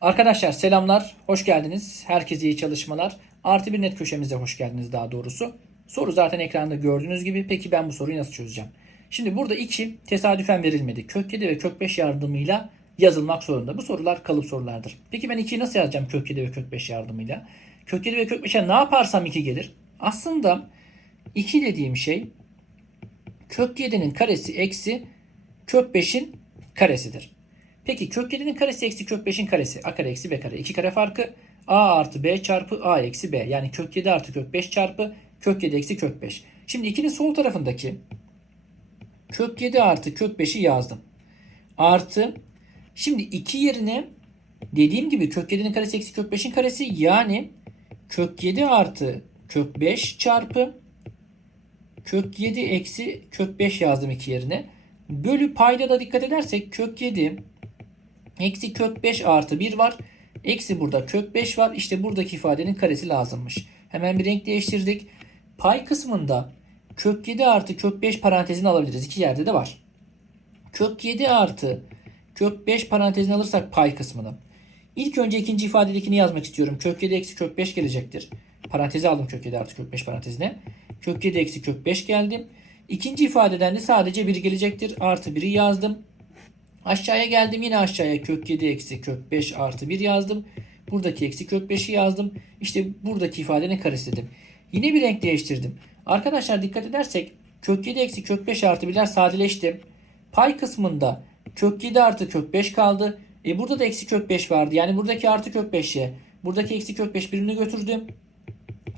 Arkadaşlar selamlar, hoş geldiniz. Herkese iyi çalışmalar. Artı bir net köşemize hoş geldiniz daha doğrusu. Soru zaten ekranda gördüğünüz gibi. Peki ben bu soruyu nasıl çözeceğim? Şimdi burada 2 tesadüfen verilmedi. Kök 7 ve kök 5 yardımıyla yazılmak zorunda. Bu sorular kalıp sorulardır. Peki ben 2'yi nasıl yazacağım kök 7 ve kök 5 yardımıyla? Kök 7 ve kök 5'e ne yaparsam 2 gelir? Aslında 2 dediğim şey kök 7'nin karesi eksi kök 5'in karesidir. Peki kök 7'nin karesi eksi kök 5'in karesi. A kare eksi B kare. 2 kare farkı A artı B çarpı A eksi B. Yani kök 7 artı kök 5 çarpı kök 7 eksi kök 5. Şimdi 2'nin sol tarafındaki kök 7 artı kök 5'i yazdım. Artı şimdi 2 yerine dediğim gibi kök 7'nin karesi eksi kök 5'in karesi yani kök 7 artı kök 5 çarpı kök 7 eksi kök 5 yazdım 2 yerine. Bölü payda da dikkat edersek kök 7 Eksi kök 5 artı 1 var. Eksi burada kök 5 var. İşte buradaki ifadenin karesi lazımmış. Hemen bir renk değiştirdik. Pay kısmında kök 7 artı kök 5 parantezini alabiliriz. İki yerde de var. Kök 7 artı kök 5 parantezini alırsak pay kısmını. İlk önce ikinci ifadedekini yazmak istiyorum. Kök 7 eksi kök 5 gelecektir. Parantezi aldım kök 7 artı kök 5 parantezine. Kök 7 eksi kök 5 geldi. İkinci ifadeden de sadece 1 gelecektir. Artı 1'i yazdım. Aşağıya geldim yine aşağıya kök 7 eksi kök 5 artı 1 yazdım. Buradaki eksi kök 5'i yazdım. İşte buradaki ifadenin karesi dedim. Yine bir renk değiştirdim. Arkadaşlar dikkat edersek kök 7 eksi kök 5 artı 1'ler sadeleşti. Pay kısmında kök 7 artı kök 5 kaldı. E burada da eksi kök 5 vardı. Yani buradaki artı kök 5'e buradaki eksi kök 5 birini götürdüm.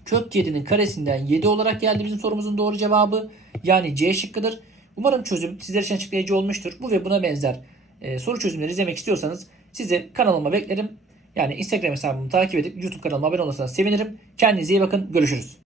Kök 7'nin karesinden 7 olarak geldi bizim sorumuzun doğru cevabı. Yani C şıkkıdır. Umarım çözüm sizler için açıklayıcı olmuştur. Bu ve buna benzer e, soru çözümleri izlemek istiyorsanız sizi kanalıma beklerim. Yani Instagram hesabımı takip edip YouTube kanalıma abone olursanız sevinirim. Kendinize iyi bakın. Görüşürüz.